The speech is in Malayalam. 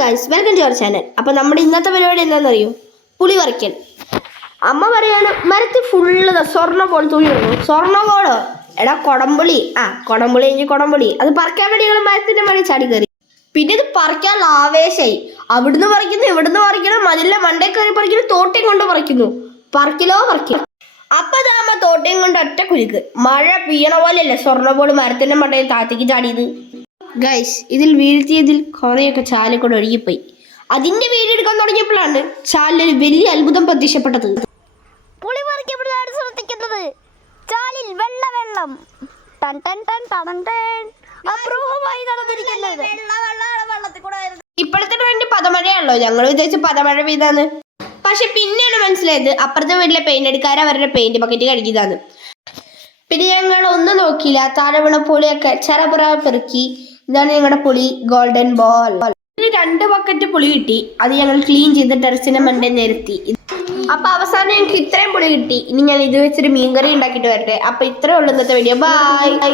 Guys, welcome to our channel. അപ്പോൾ നമ്മുടെ ഇന്നത്തെ പരിപാടി എന്താണെന്നറിയോ? പുളി പറിക്കൽ. അമ്മ പറയാണ് മരത്തിൽ ഫുള്ള് സ്വർണ്ണ പോൾ തുണി ഇടുന്നു. സ്വർണ്ണ പോളോ എടാ കൊടംപുളി, കൊടംപുളി കഴിഞ്ഞ് കൊടംപുളി അത് പറിക്കാൻ വേണ്ടി ഞങ്ങൾ മരത്തിന്റെ മണി ചാടി കയറി. പിന്നെ ഇത് പറിക്കാനുള്ള ആവേശമായി. അവിടുന്ന് പറിക്കുന്നു, ഇവിടുന്ന് പറിക്കണം, മതിലിലെ മണ്ടേ കയറി പറിക്കുന്നു, തോട്ടയും കൊണ്ട് പറിക്കുന്നു. പറിക്കലോ പറിക്കലോ. അപ്പൊ അമ്മ തോട്ടയും കൊണ്ട് ഒറ്റ കുരുക്ക്. മഴ പെയ്യണ പോലെയല്ലേ സ്വർണ്ണ പോൾ മരത്തിന്റെ മണ്ടയിൽ താഴത്തേക്ക് ചാടിയത്. ഗൈസ്, ഇതിൽ വീഴ്ത്തിയതിൽ കുറേയൊക്കെ ചാലിക്കൂടെ ഒഴുകിപ്പോയി. അതിന്റെ വീഡിയോ എടുക്കാൻ തുടങ്ങിയപ്പോഴാണ് ചാലിലൊരു വലിയ അത്ഭുതം പ്രത്യക്ഷപ്പെട്ടത്. പുളി പറിക്കപ്പെടുകയാണ് ശ്രദ്ധിക്കുന്നത്. ചാലിൽ വെള്ളം അപൂർവമായി നടന്നിരിക്കുന്നത്. ഇപ്പോഴത്തെ ട്രെൻഡ് പദമഴയാണല്ലോ. ഞങ്ങൾ വിചാരിച്ച പദമഴ പെയ്താന്ന്. പക്ഷെ പിന്നെയാണ് മനസ്സിലായത് അപ്പുറത്തെ വീട്ടിലെ പെയിന്റ് അടിക്കാർ അവരുടെ പെയിന്റ് ബക്കറ്റ് കഴിക്കുന്നതാണ്. പിന്നെ ഞങ്ങൾ ഒന്നും നോക്കിയില്ല. താഴെ വീണ പുളിയൊക്കെ ചെറപുറ പെറുക്കി. ഇതാണ് ഞങ്ങളുടെ പുളി ഗോൾഡൻ ബോൾ. 2 ബക്കറ്റ് പുളി കിട്ടി. അത് ഞങ്ങൾ ക്ലീൻ ചെയ്ത് ടെറസിന്റെ മണ്ടേ നിരത്തി. അപ്പൊ അവസാനം ഞങ്ങൾക്ക് ഇത്രയും പുളി കിട്ടി. ഇനി ഞാൻ ഇത് വെച്ചൊരു മീൻകറി ഉണ്ടാക്കിയിട്ട് വരട്ടെ. അപ്പൊ ഇത്രേ ഉള്ളൂ ഇന്നത്തെ വീഡിയോ. ബൈ.